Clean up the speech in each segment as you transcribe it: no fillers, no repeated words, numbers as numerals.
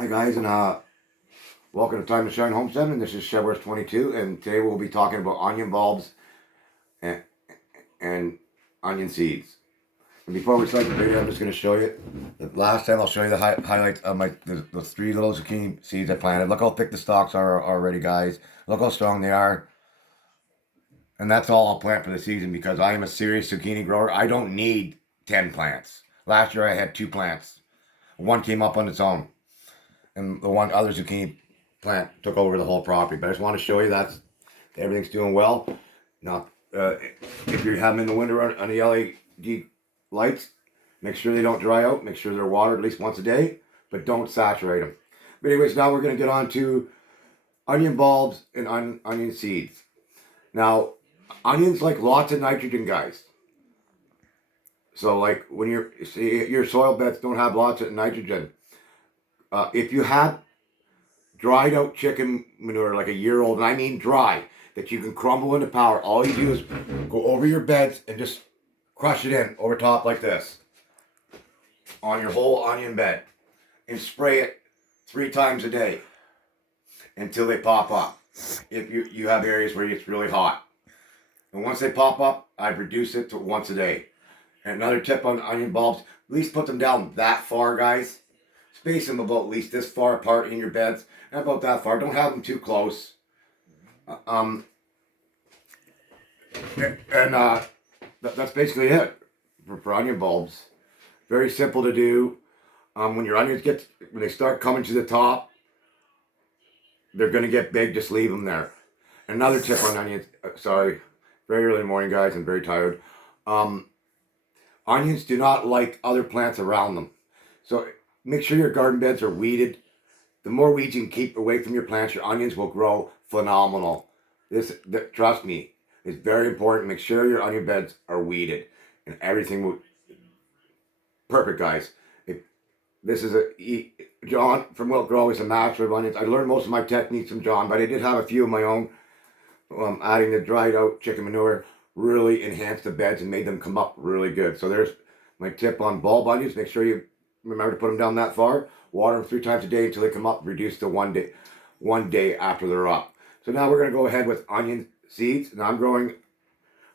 Hi guys, and welcome to Time to Shine Homestead, and this is Shedwars 22, and today we'll be talking about onion bulbs and, and onion seeds. And before we start the video, I'm just going to show you. The last time I'll show you the highlights of the three little zucchini seeds I planted. Look how thick the stalks are already, guys. Look how strong they are. And that's all I'll plant for the season because I am a serious zucchini grower. I don't need 10 plants. Last year I had 2 plants. One came up on its own, and the one other zucchini plant took over the whole property. But I just want to show you that everything's doing well. Now, if you have them in the winter on the LED lights, make sure they don't dry out. Make sure they're watered at least once a day, but don't saturate them. But anyways, now we're going to get on to onion bulbs and onion seeds. Now, onions like lots of nitrogen, guys. So like when your soil beds don't have lots of nitrogen, if you have dried out chicken manure, like a year old, and I mean dry, that you can crumble into powder, all you do is go over your beds and just crush it in over top like this on your whole onion bed and spray it 3 times a day until they pop up. If you have areas where it's really hot. And once they pop up, I'd reduce it to once a day. And another tip on onion bulbs, at least put them down that far, guys. Space them about at least this far apart in your beds. And about that far. Don't have them too close. That's basically it for onion bulbs. Very simple to do. When your onions when they start coming to the top, they're going to get big. Just leave them there. Another tip on onions. Sorry, very early in the morning, guys. I'm very tired. Onions do not like other plants around them. So make sure your garden beds are weeded. The more weeds you can keep away from your plants, your onions will grow phenomenal. Trust me, it's very important. Make sure your onion beds are weeded and everything will... Perfect, guys. This is John from Wilt Grow is a master of onions. I learned most of my techniques from John, but I did have a few of my own. Adding the dried out chicken manure really enhanced the beds and made them come up really good. So there's my tip on bulb onions. Make sure you remember to put them down that far. Water them 3 times a day until they come up. Reduce to one day after they're up. So now we're going to go ahead with onion seeds. Now I'm growing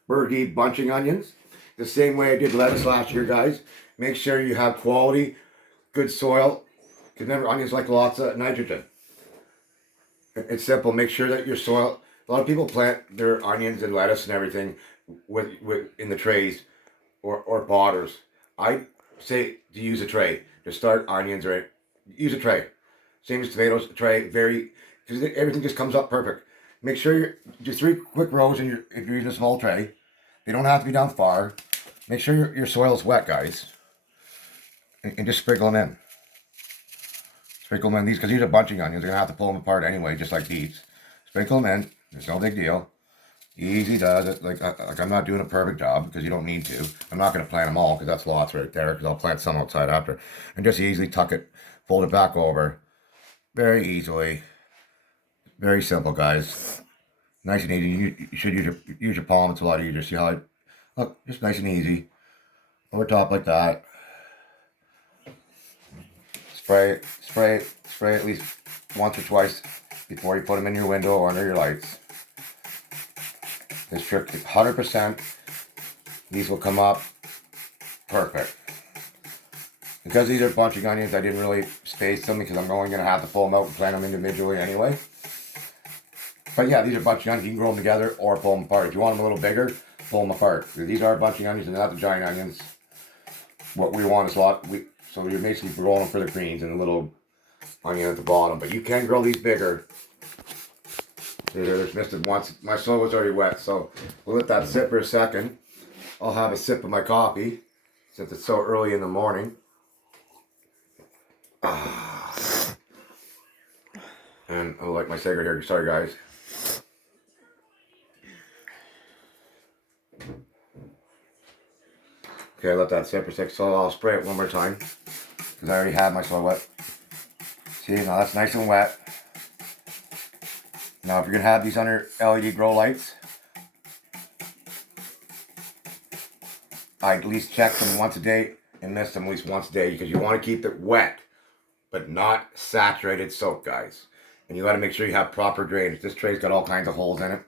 Bergie bunching onions. The same way I did lettuce last year, guys. Make sure you have quality, good soil. Because remember, onions like lots of nitrogen. It's simple. Make sure that your soil... A lot of people plant their onions and lettuce and everything in the trays or potters. I say to use a tray to start onions, right? Use a tray. Same as tomatoes, a tray. Because everything just comes up perfect. Make sure you do 3 quick rows if you're using a small tray. They don't have to be down far. Make sure your soil's wet, guys. And just sprinkle them in. Sprinkle them in because these are bunching onions. You're going to have to pull them apart anyway, just like these. Sprinkle them in. It's no big deal. Easy does it. Like I'm not doing a perfect job because you don't need to. I'm not going to plant them all because that's lots right there because I'll plant some outside after. And just easily tuck it, fold it back over. Very easily. Very simple, guys. Nice and easy. You should use your palm. It's a lot easier. See how look, just nice and easy. Over top like that. Spray at least once or twice before you put them in your window or under your lights. This trick, 100%, these will come up perfect. Because these are bunching onions, I didn't really space them because I'm only going to have to pull them out and plant them individually anyway. But yeah, these are bunching onions. You can grow them together or pull them apart. If you want them a little bigger, pull them apart. These are bunching onions and not the giant onions. What we want is so you're basically growing them for the greens and a little onion at the bottom. But you can grow these bigger. There's missed it once. My soil was already wet, so we'll let that sit for a second. I'll have a sip of my coffee since it's so early in the morning. And I'll like my cigarette here. Sorry, guys. Okay, let that sit for a second. So I'll spray it one more time because I already had my soil wet. See, now that's nice and wet. Now, if you're going to have these under LED grow lights, I at least check them once a day and mist them at least once a day because you want to keep it wet but not saturated soak, guys. And you got to make sure you have proper drainage. This tray's got all kinds of holes in it.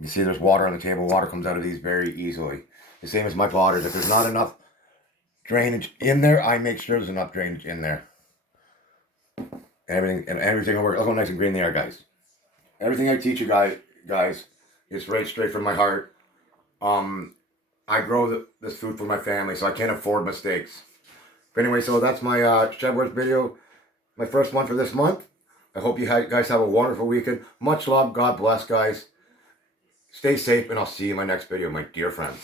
You see there's water on the table. Water comes out of these very easily. The same as my potters. If there's not enough drainage in there, I make sure there's enough drainage in there. Everything will work. Look how nice and green they are, guys. Everything I teach you guys is right straight from my heart. I grow this food for my family, so I can't afford mistakes. But anyway, so that's my Shedwars video, my first one for this month. I hope you guys have a wonderful weekend. Much love. God bless, guys. Stay safe, and I'll see you in my next video, my dear friends.